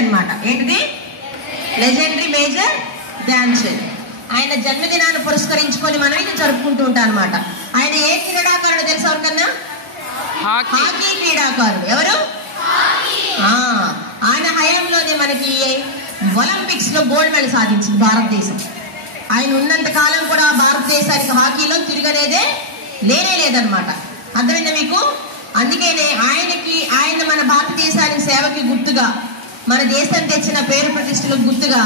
అన్నమాట. ఏంటిది? Legendary major Dhyan Chand. ఆయన జన్మదినాన్ని పురస్కరించుకొని మనం ఇది జరుపుకుంటూ ఉంటాం అన్నమాట. ఆయన ఏ క్రీడాకారుడు తెలుసు ఎవరికన్నా? హాకీ క్రీడాకారుడు. ఎవరు? ఆయన హయాంలోనే మనకి ఒలింపిక్స్ లో గోల్డ్ మెడల్ సాధించింది భారతదేశం. ఆయన ఉన్నంత కాలం కూడా భారతదేశానికి హాకీలో తిరగలేదే లేదనమాట. అర్థమైందా మీకు? అందుకనే ఆయన మన భారతదేశానికి సేవకి గుర్తుగా, మన దేశం తెచ్చిన పేరు ప్రతిష్టలకు గుర్తుగా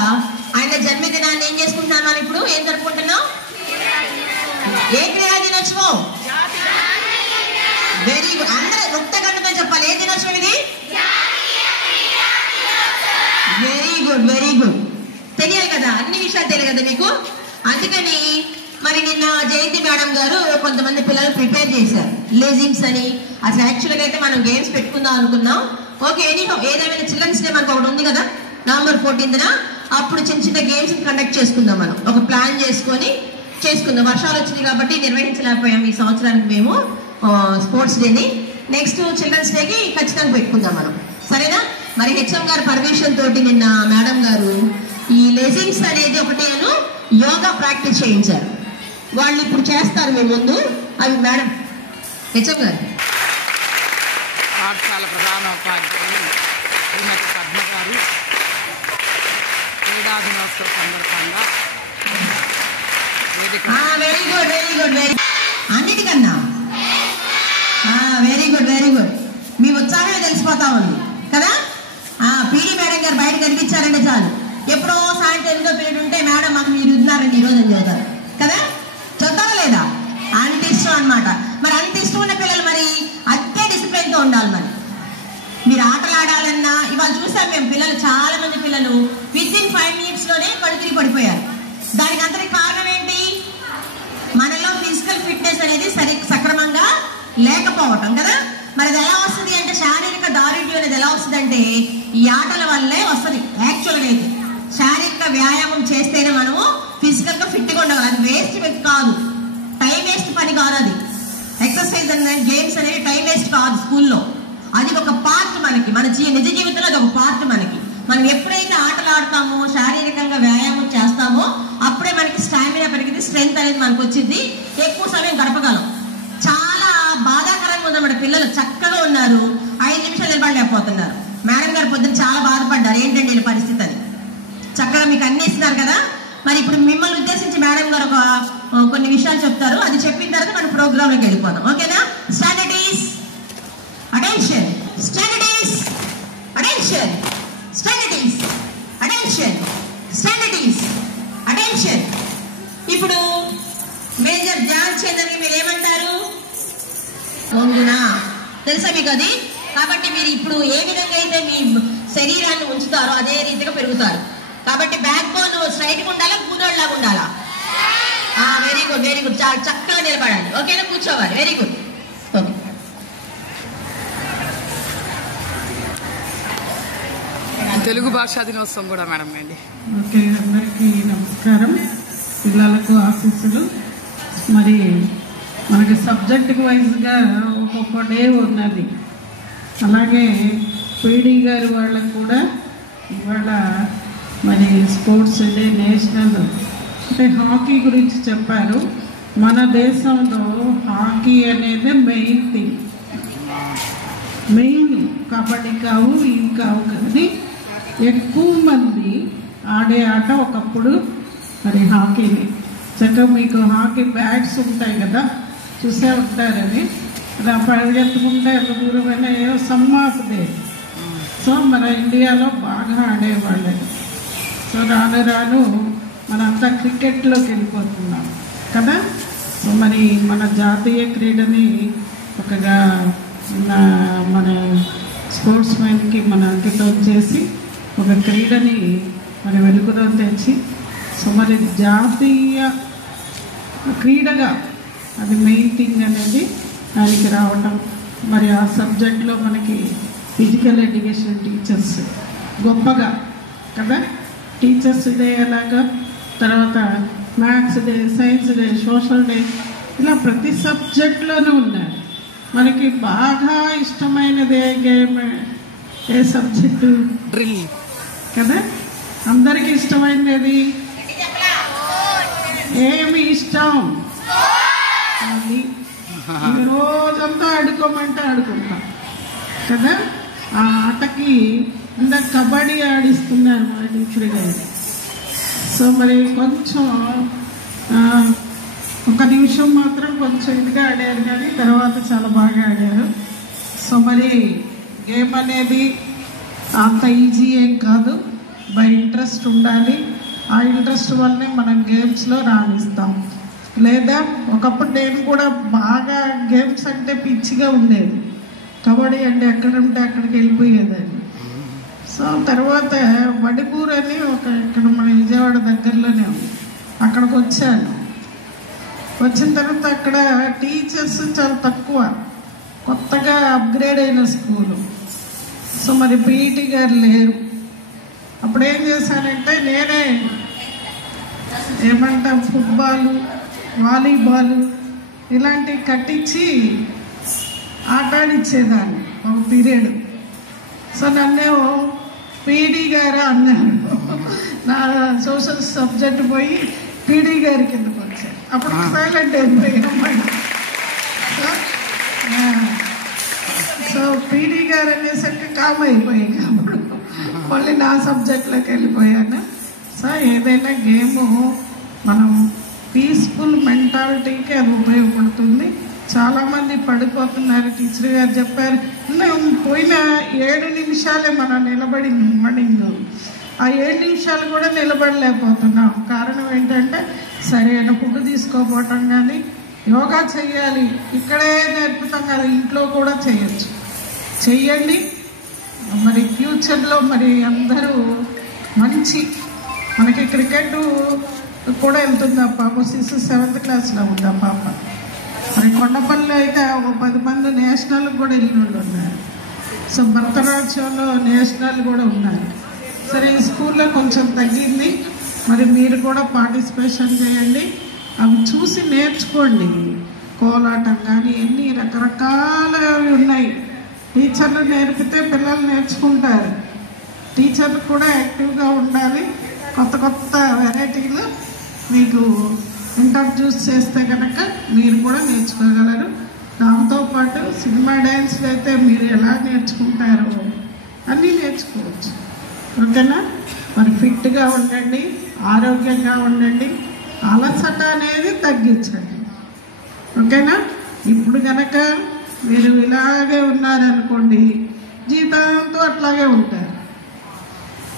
ఆయన జన్మదినాన్ని ఏం చేసుకుంటున్నాం మనం ఇప్పుడు? ఏం జరుపుకుంటున్నాం? ఏ క్రీడా దినోత్సవం? Very good. అందరూ ముక్తగంటతో చెప్పాలి. ఏ దినోత్సవం ఇది? Very good. తెలియాలి కదా, అన్ని విషయాలు తెలియదు కదా మీకు. అందుకని మరి నిన్న జయంతి మేడం గారు కొంతమంది పిల్లలు ప్రిపేర్ చేశారు లేజింగ్స్ అని. అసలు యాక్చువల్గా అయితే మనం గేమ్స్ పెట్టుకుందాం అనుకున్నాం. ఓకే, ఏదేమైనా చిల్డ్రన్స్ డే మనకు ఒకటి ఉంది కదా November 14th. అప్పుడు చిన్న చిన్న గేమ్స్ కండక్ట్ చేసుకుందాం. మనం ఒక ప్లాన్ చేసుకుందాం. వర్షాలు వచ్చినాయి కాబట్టి నిర్వహించలేకపోయాం ఈ సంవత్సరానికి మేము స్పోర్ట్స్ డేని. నెక్స్ట్ చిల్డ్రన్స్ డేకి ఖచ్చితంగా పెట్టుకుందాం మనం, సరేనా? మరి హెచ్ఎం గారు పర్మిషన్ తోటి నిన్న మేడం గారు ఈ లెజింగ్స్ అనేది ఒకటి యోగా ప్రాక్టీస్ చేయించారు. వాళ్ళు ఇప్పుడు చేస్తారు మీ ముందు. అవి మేడం హెచ్ఎం గారు పాఠశాల ప్రధానోపాధ్యాయులు శ్రీమతి పద్మ గారు క్రీడా దినోత్సవం సందర్భంగా వెరీ గుడ్. అన్నిటికన్నా వెరీ గుడ్. మీ ఉత్సాహమే తెలిసిపోతా ఉంది కదా. పీడీ మేడం గారు బయట కనిపించారంటే చాలు, ఎప్పుడో సాయంత్రం 8వ పీరియడ్ ఉంటే మేడం మాకు మీరు ఉన్నారండి ఈరోజు అని చెబుతారు కదా. చదువుతారా లేదా? అంత ఇష్టం అనమాట. మరి అంత ఇష్టం ఉన్న పిల్లలు మరి అంతే డిసిప్లిన్తో ఉండాలి. మరి మీరు ఆటలు ఆడాలన్నా ఇవాళ చూసాం మేము, పిల్లలు చాలా మంది పిల్లలు within 5 minutes లోనే కడుపుకి పడిపోయారు. దానికి అంతటి కారణం ఏంటి? మనలో ఫిజికల్ ఫిట్నెస్ అనేది సక్రమంగా లేకపోవటం కదా. మరి అది ఎలా వస్తుంది అంటే, శారీరక దారుఢ్యం అనేది ఎలా వస్తుంది అంటే ఈ ఆటల వల్లే వస్తుంది. యాక్చువల్గా అయితే శారీరక వ్యాయామం చేస్తేనే మనము ఫిజికల్ గా ఫిట్ గా ఉండగలం. అది వేస్ట్ కాదు, టైం వేస్ట్ పని కాదు. అది ఎక్సర్సైజ్ అనే గేమ్స్ అనేది టైం వేస్ట్ కాదు స్కూల్లో. అది ఒక పార్ట్ మనకి, మన నిజ జీవితంలో అది ఒక పార్ట్ మనకి. మనం ఎప్పుడైతే ఆటలు ఆడతామో, శారీరకంగా వ్యాయామం చేస్తామో అప్పుడే మనకి స్టామినా పెరిగింది, స్ట్రెంగ్త్ అనేది మనకు వచ్చింది, ఎక్కువ సమయం గడపగలం. చాలా బాధాకరంగా ఉందన్నమాట. పిల్లలు చక్కగా ఉన్నారు, 5 నిమిషాలు నిలబడలేకపోతున్నారు. మేడం గారు పొద్దున్న చాలా బాధపడ్డారు, ఏంటండి వీళ్ళ పరిస్థితి అని. చక్కగా మీకు అన్ని ఇస్తున్నారు కదా. మరి ఇప్పుడు మిమ్మల్ని ఉద్దేశించి మేడం గారు కొన్ని విషయాలు చెప్తారు. అది చెప్పిన తర్వాత మన ప్రోగ్రామ్ లోకి వెళ్ళిపోదాం. ఓకేనా? Stand at ease attention, stand at ease attention, stand at ease attention, stand at ease attention. ఇప్పుడు మేజర్ ధ్యాన్ చంద్కి మీరు ఏమంటారు? వంగునా తెలుసా మీకు అది? కాబట్టి మీరు ఇప్పుడు ఏ విధంగా అయితే మీ శరీరాన్ని ఉంచుతారో అదే రీతిగా పెరుగుతారు. కాబట్టి బ్యాక్ బోన్ స్ట్రైట్ గా ఉండాలా, కూదోళ్ళలాగా ఉండాలా? Very good. చాలా చక్కగా నిలబడాలి. ఓకేనా? కూర్చోవాలి. Very good. ఓకే. తెలుగు భాషా దినోత్సవం కూడా మేడం అండి. ఓకే, అందరికీ నమస్కారం. పిల్లలకు ఆశీస్సులు. మరి మనకి సబ్జెక్ట్ వైజ్గా ఒక్కొక్క డే ఉన్నది. అలాగే పీడీ గారు వాళ్ళకు కూడా ఇవాళ మరి స్పోర్ట్స్ డే, నేషనల్ అంటే హాకీ గురించి చెప్పారు. మన దేశంలో హాకీ అనేది మెయిన్ థింగ్. మెయిన్ కబడ్డీ కావు, ఇవి కావు, కానీ ఎక్కువ మంది ఆడే ఆట ఒకప్పుడు మరి హాకీని. చక్కగా మీకు హాకీ బ్యాట్స్ ఉంటాయి కదా, చూసే ఉంటారని. అలా పరిగెత్తుకుంటే ఎంత దూరమైన ఏదో సమ్మాసదే. సో మన ఇండియాలో బాగా ఆడేవాళ్ళే. సో రాను రాను మనంతా క్రికెట్లోకి వెళ్ళిపోతున్నాం కదా. సో మరి మన జాతీయ క్రీడని ఒకగా మన స్పోర్ట్స్ మ్యాన్కి మన అంకితం చేసి ఒక క్రీడని మరి వెలుగుదం తెచ్చి, సో మరి జాతీయ క్రీడగా అది మెయిన్ థింగ్ అనేది దానికి రావటం. మరి ఆ సబ్జెక్ట్లో మనకి ఫిజికల్ ఎడ్యుకేషన్ టీచర్స్ గొప్పగా కదా. టీచర్స్ డే అలాగా, తర్వాత maths day, science day, social day, ఇలా ప్రతి సబ్జెక్ట్లోనూ ఉన్నారు. మనకి బాగా ఇష్టమైనది ఏ గేమ్, ఏ సబ్జెక్టు? కదా. అందరికి ఇష్టమైనది ఏమి ఇష్టం? అది రోజంతా ఆడుకోమంటే ఆడుకుంటాం కదా. ఆ ఆటకి ఇందాక కబడ్డీ ఆడిస్తున్నారు మా టీచర్ గారు. సో మరి కొంచెం ఒక నిమిషం మాత్రం కొంచెం ఇదిగా ఆడారు, కానీ తర్వాత చాలా బాగా ఆడారు. సో మరి గేమ్ అనేది అంత ఈజీ ఏం కాదు, బై ఇంట్రెస్ట్ ఉండాలి. ఆ ఇంట్రెస్ట్ వల్లనే మనం గేమ్స్లో రాణిస్తాం. లేదా ఒకప్పుడు నేను కూడా బాగా గేమ్స్ అంటే పిచ్చిగా ఉండేది. కబడ్డీ అంటే ఎక్కడ ఉంటే అక్కడికి వెళ్ళిపోయేదాన్ని. సో తర్వాత వడిపూర్ అని ఇక్కడ మన విజయవాడ దగ్గరలోనే ఉంది, అక్కడికి వచ్చాను. వచ్చిన తర్వాత అక్కడ టీచర్స్ చాలా తక్కువ, కొత్తగా అప్గ్రేడ్ అయిన స్కూలు. సో మరి పీఈటీ గారు లేరు. అప్పుడు ఏం చేశానంటే నేనే ఏమంటాం ఫుట్బాలు, వాలీబాలు ఇలాంటివి కట్టించి ఆటాడిచ్చేదాన్ని ఒక పీరియడ్. సో నన్నేమో పీడీ గారు అన్నారు. నా సోషల్ సబ్జెక్ట్ పోయి పీడీ గారి కిందకు వచ్చాను. అప్పుడు సైలెంట్ అయిపోయాం. సో పీడీ గారు అనేసరికి కామ్ అయిపోయాయి. అప్పుడు మళ్ళీ నా సబ్జెక్ట్లోకి వెళ్ళిపోయాను. సో ఏదైనా గేము మనం పీస్ఫుల్ మెంటాలిటీకి అది ఉపయోగపడుతుంది. చాలామంది పడిపోతున్నారు. టీచర్ గారు చెప్పారు, పోయిన 7 నిమిషాలే మనం నిలబడి మార్నింగ్, ఆ 7 నిమిషాలు కూడా నిలబడలేకపోతున్నాం. కారణం ఏంటంటే సరైన ఫుడ్ తీసుకోపోవటం, కానీ యోగా చేయాలి. ఇక్కడే నేర్పుతాం కదా, ఇంట్లో కూడా చేయొచ్చు. చెయ్యండి. మరి ఫ్యూచర్లో మరి అందరూ మంచి, మనకి క్రికెట్ కూడా వెళ్తుంది. ఆ పాప 6th 7th క్లాస్లో ఉంది ఆ పాప. మరి కొండపల్లిలో అయితే 10 మంది నేషనల్కి కూడా వెళ్ళినోళ్ళు ఉన్నారు. సో భరతనాట్యంలో నేషనల్ కూడా ఉన్నారు. సరే ఈ స్కూల్లో కొంచెం తగ్గింది, మరి మీరు కూడా పార్టిసిపేషన్ చేయండి. అవి చూసి నేర్చుకోండి. కోలాటం కానీ ఎన్ని రకరకాలవి ఉన్నాయి. టీచర్లు నేర్పితే పిల్లలు నేర్చుకుంటారు. టీచర్లు కూడా యాక్టివ్గా ఉండాలి. కొత్త కొత్త వెరైటీలు మీకు ఇంట్రడ్యూస్ చేస్తే కనుక మీరు కూడా నేర్చుకోగలరు. దాంతోపాటు సినిమా డ్యాన్స్లు అయితే మీరు ఎలా నేర్చుకుంటారో అన్నీ నేర్చుకోవచ్చు. ఓకేనా? మరి ఫిట్గా ఉండండి, ఆరోగ్యంగా ఉండండి, అలసట అనేది తగ్గించండి. ఓకేనా? ఇప్పుడు కనుక మీరు ఇలాగే ఉన్నారనుకోండి, జీవితంతో అట్లాగే ఉంటారు.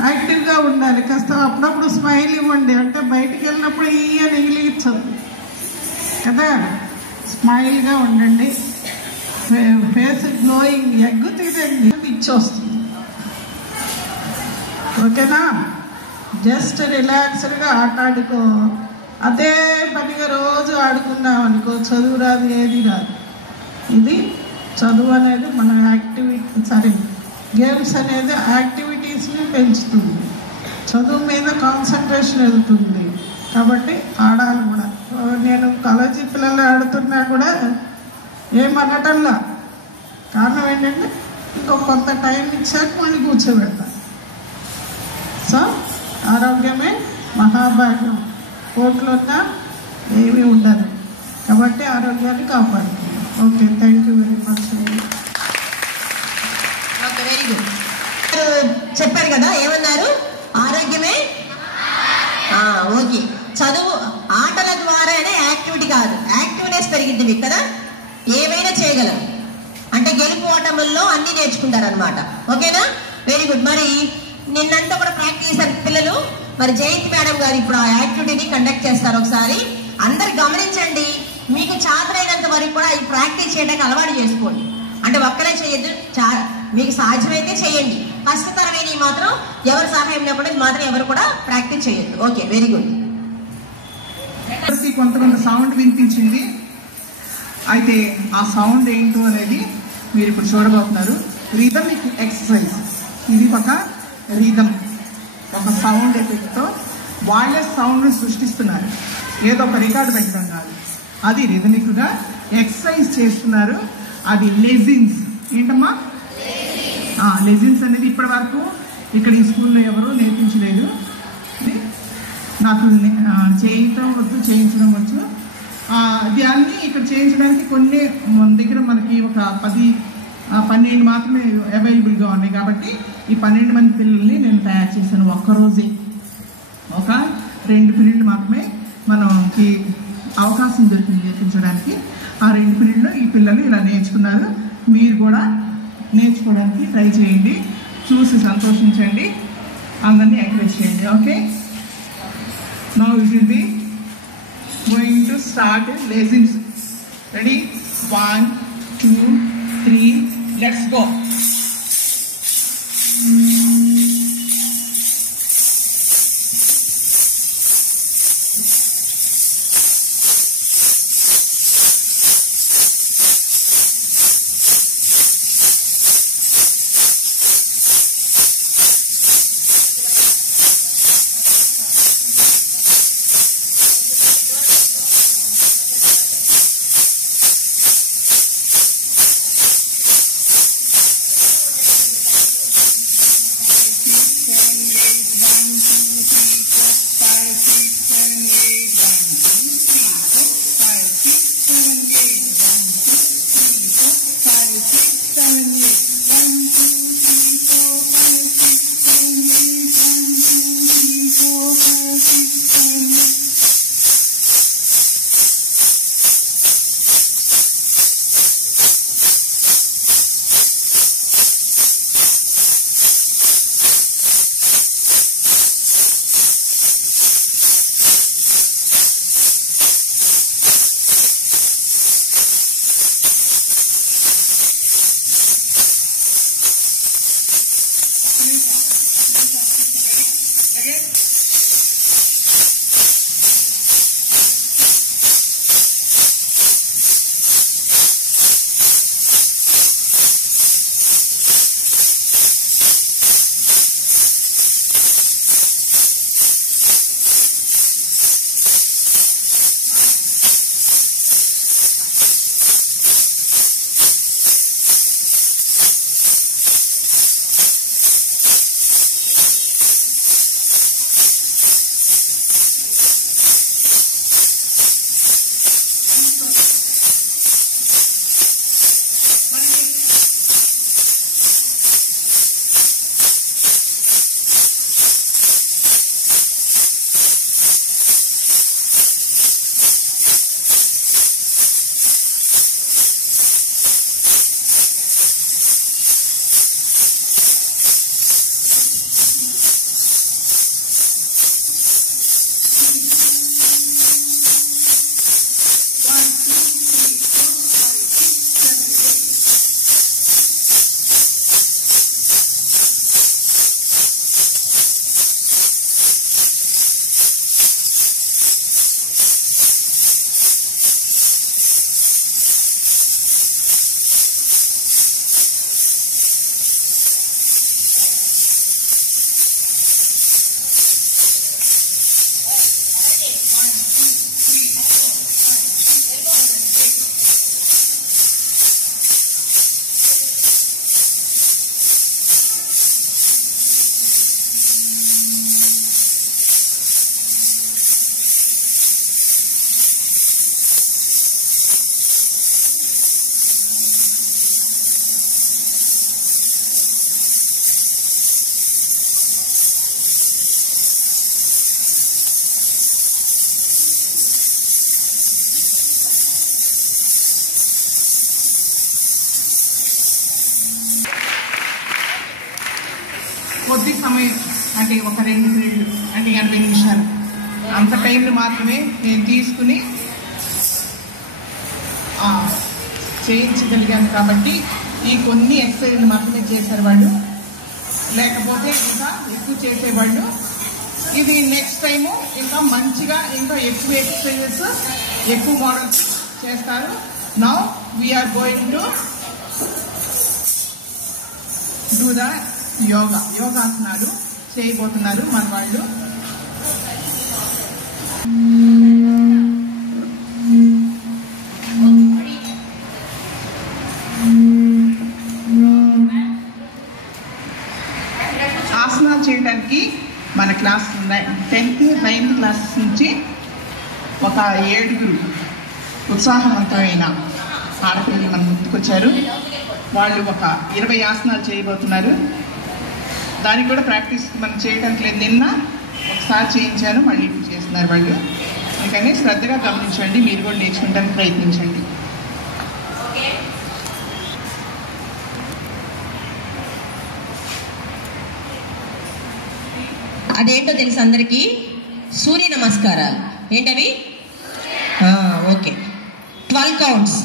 యాక్టివ్గా ఉండాలి. కాస్త అప్పుడప్పుడు స్మైల్ ఇవ్వండి. అంటే బయటికి వెళ్ళినప్పుడు ఈయన ఇగిలిచ్చదు కదా. స్మైల్గా ఉండండి. ఫేస్ గ్లోయింగ్, ఎగ్గు తీదండి, ఇచ్చొస్తుంది. ఓకేనా? జస్ట్ రిలాక్స్డ్గా ఆడుకో. అదే పనిగా రోజు ఆడుకున్నాం అనుకో, చదువు రాదు, ఏది రాదు. ఇది చదువు అనేది మన గేమ్స్ అనేది యాక్టివిటీస్ని పెంచుతుంది. చదువు మీద కాన్సన్ట్రేషన్ వెళ్తుంది. కాబట్టి ఆడాలి కూడా. నేను కాలేజీ పిల్లలు ఆడుతున్నా కూడా ఏమనటంలా. కారణం ఏంటంటే ఇంకో కొంత టైం ఇచ్చాక మళ్ళీ కూర్చోబెడతా. సో ఆరోగ్యమే మహాభాగ్యం. కోర్టులో ఉన్నా ఏమీ ఉండదు. కాబట్టి ఆరోగ్యాన్ని కాపాడుతుంది. Okay, thank you very much. Okay, very good. చెప్పారు కదా, ఏమన్నారు? ఆరోగ్యమే. ఓకే, చదువు ఆటల ద్వారానే యాక్టివిటీ కాదు, యాక్టివ్నెస్ పెరిగింది మీకు కదా. ఏమైనా చేయగలరు అంటే గెలుపు ఓటముల్లో అన్ని నేర్చుకుంటారనమాట. ఓకేనా? Very good. మరి నిన్నంతా కూడా ప్రాక్టీస్ చేశారు పిల్లలు. మరి జయంతి మేడం గారు ఇప్పుడు ఆ యాక్టివిటీని కండక్ట్ చేస్తారు. ఒకసారి అందరు గమనించండి. మీకు చేతనైనంత వరకు కూడా ఈ ప్రాక్టీస్ చేయడానికి అలవాటు చేసుకోండి. అంటే ఒక్కరే చేయొద్దు, మీకు సాధ్యమైతే చేయండి. కష్టతరమైన మాత్రం ఎవరి సహాయం లేకుండా మాత్రం ఎవరు కూడా ప్రాక్టీస్ చేయొద్దు. Okay, very good. కొంత సౌండ్ వినిపించింది. అయితే ఆ సౌండ్ ఏంటో అనేది మీరు ఇప్పుడు చూడబోతున్నారు. Rhythmic exercise. ఇది ఒక రిథమ్, ఒక సౌండ్ ఎఫెక్ట్తో వాళ్ళే సౌండ్ సృష్టిస్తున్నారు. ఏదో ఒక రికార్డు పెట్టడం కాదు, అది రిథమిక్గా ఎక్సర్సైజ్ చేస్తున్నారు. అది లెజిన్స్. ఏంటమ్మా? లెజిన్స్ అనేది ఇప్పటి వరకు ఇక్కడ ఈ స్కూల్లో ఎవరూ నేర్పించలేదు. నాకు చేయటం వచ్చు, చేయించడం వచ్చు. దాన్ని ఇక్కడ చేయించడానికి కొన్ని మన దగ్గర మనకి ఒక 10-12 మాత్రమే అవైలబుల్గా ఉన్నాయి. కాబట్టి ఈ 12 మంది పిల్లల్ని నేను తయారు చేశాను. ఒక్కరోజే ఒక 2 పీరియడ్లు మాత్రమే మనకి అవకాశం దొరికింది నేర్పించడానికి. ఆ 2 పీరియడ్లో ఈ పిల్లలు ఇలా నేర్చుకున్నారు. మీరు కూడా నేర్చుకోవడానికి ట్రై చేయండి, చూసి సంతోషించండి, అందరినీ ఎంకరేజ్ చేయండి. Okay, now it will be going to start lessons. Ready? 1 2 3 let's go. కొద్ది సమయం అంటే ఒక 2 పీరియడ్లు అంటే 80 నిమిషాలు అంత టైంని మాత్రమే నేను తీసుకుని చేయించగలిగాను. కాబట్టి ఈ కొన్ని ఎక్సర్సైజ్లు మాత్రమే చేశారు వాళ్ళు, లేకపోతే ఇంకా ఎక్కువ చేసేవాళ్ళు. ఇది నెక్స్ట్ టైము ఇంకా మంచిగా ఇంకా ఎక్కువ ఎక్సర్సైజెస్ ఎక్కువ మోడల్స్ చేస్తారు. Now we are going to do the యోగాసనాలు చేయబోతున్నారు మన వాళ్ళు. ఆసనాలు మన క్లాస్ 10th 9th క్లాసెస్ నుంచి ఒక 7 ఉత్సాహవంతమైన ఆడపిల్లలు మన ముందుకొచ్చారు. వాళ్ళు ఒక 20 ఆసనాలు చేయబోతున్నారు. దానికి కూడా ప్రాక్టీస్ మనం చేయడానికి లేదు. నిన్న ఒకసారి చేయించాను, మళ్ళీ ఇప్పుడు చేస్తున్నారు వాళ్ళు. అందుకని శ్రద్ధగా గమనించండి, మీరు కూడా నేర్చుకోవడానికి ప్రయత్నించండి. అదేంటో తెలుసు అందరికీ, సూర్య నమస్కారాలు. ఏంటవి? Okay, 12 counts.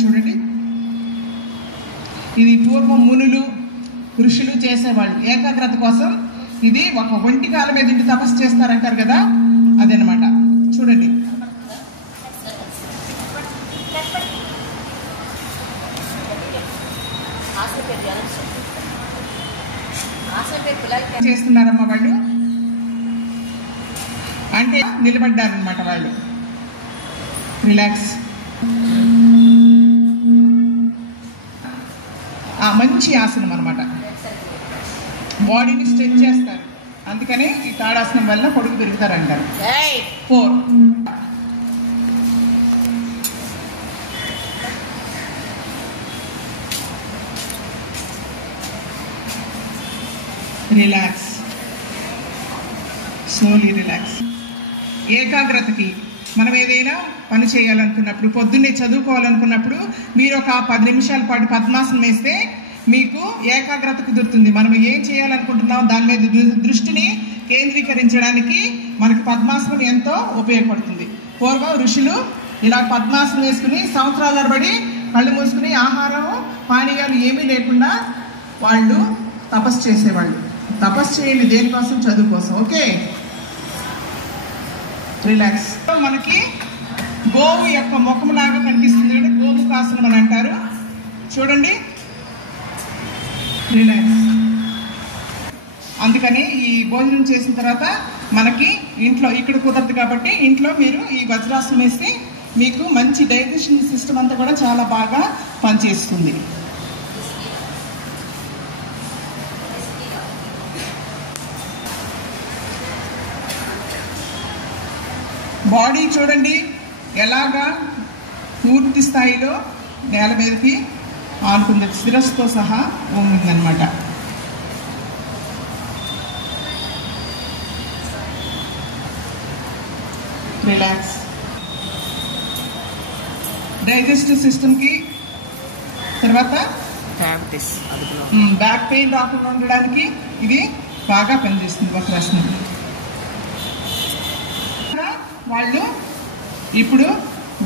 చూడండి, ఇది పూర్వం మునులు ఋషులు చేసేవాళ్ళు ఏకాగ్రత కోసం. ఇది ఒక ఒంటి కాలం మీద ఇంటి తపస్సు చేస్తారంటారు కదా, అదనమాట. చూడండి, చేస్తున్నారమ్మా వాళ్ళు. అంటే నిలబడ్డారనమాట వాళ్ళు. రిలాక్స్. మంచి ఆసనం అనమాట. బాడీని స్ట్రెచ్ చేస్తారు, అందుకనే ఈ తాడాసనం వల్ల పొడుగు పెరుగుతారంటారు. 4 రిలాక్స్, స్లోలీ రిలాక్స్. ఏకాగ్రతకి మనం ఏదైనా పని చేయాలనుకున్నప్పుడు, పొద్దున్నే చదువుకోవాలనుకున్నప్పుడు మీరు ఒక 10 నిమిషాల పాటు పద్మాసనం వేస్తే మీకు ఏకాగ్రత కుదురుతుంది. మనం ఏం చేయాలనుకుంటున్నాం దాని మీద దృష్టిని కేంద్రీకరించడానికి మనకు పద్మాసనం ఎంతో ఉపయోగపడుతుంది. పూర్వం ఋషులు ఇలా పద్మాసనం వేసుకుని సంవత్సరాల తరబడి కళ్ళు మూసుకుని ఆహారం పానీయాలు ఏమీ లేకుండా వాళ్ళు తపస్సు చేసేవాళ్ళు. తపస్సు చేయండి దేనికోసం? చదువు కోసం. Okay, relax. మనకి గోవు యొక్క ముఖంలాగా కనిపిస్తుంది అంటే గోముఖాసనం అని అంటారు. చూడండి, రిలాక్స్. అందుకని ఈ భోజనం చేసిన తర్వాత మనకి ఇంట్లో ఇక్కడ కుదరదు కాబట్టి ఇంట్లో మీరు ఈ వజ్రాసనం వేస్తే మీకు మంచి డైజెషన్ సిస్టమ్ అంతా కూడా చాలా బాగా పనిచేస్తుంది. బాడీ చూడండి ఎలాగా పూర్తి స్థాయిలో నేల మీదకి ఆనుకుంది, శిరస్సుతో సహా ఉందన్నమాట. రిలాక్స్. డైజెస్టివ్ సిస్టమ్కి తర్వాత బ్యాక్ పెయిన్ రాకుండా ఉండడానికి ఇది బాగా పనిచేస్తుంది వక్రాసనం. వాళ్ళు ఇప్పుడు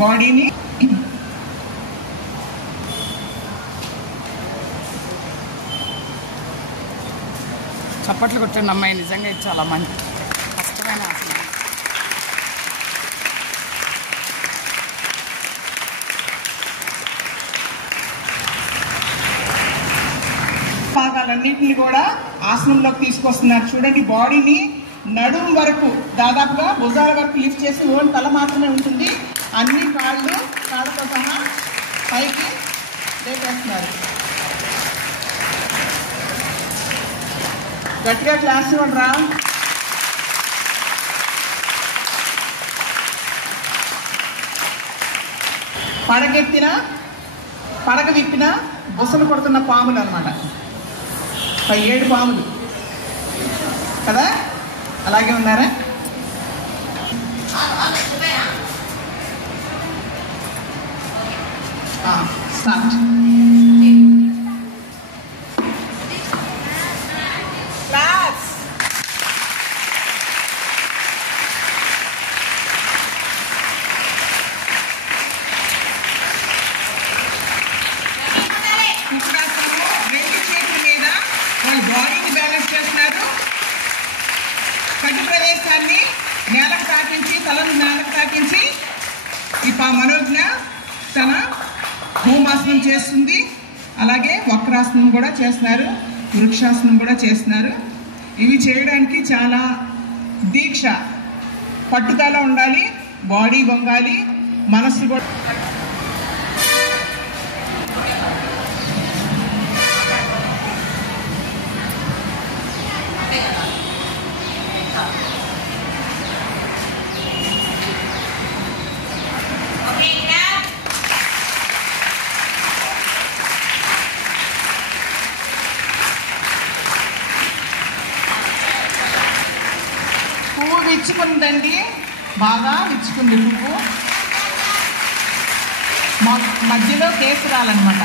బాడీని చప్పట్లు కొట్టండి అమ్మాయి, నిజంగా ఇది చాలా మంచి కష్టమైన ఆసనం. భాగాలన్నింటినీ కూడా ఆసనంలోకి తీసుకొస్తున్నారు. చూడండి, బాడీని నడుం వరకు దాదాపుగా భుజాల వరకు లిఫ్ట్ చేసి ఓన్ తల మాత్రమే ఉంటుంది. అన్ని కాళ్ళతో సహా పైకి లేపేస్తున్నారు. గట్టిగా క్లాస్ ఇవ్వండిరా. పడగ విప్పిన బుసలు కొడుతున్న పాములు అనమాట. 7 పాములు కదా, అలాగే ఉన్నారా? స్టార్ట్. క్లాస్. తలను నేలకు తాకించి ఈ మనోజ్ఞ తన హోమాసనం చేస్తుంది. అలాగే వక్రాసనం కూడా చేస్తున్నారు, వృక్షాసనం కూడా చేస్తున్నారు. ఇవి చేయడానికి చాలా దీక్ష, పట్టుదల ఉండాలి, బాడీ వంగాలి, మనస్సు కూడా. పువ్వు విచ్చుకుందండి, బాగా విచ్చుకుంది పువ్వు. మధ్యలో కేసరాలన్నమాట.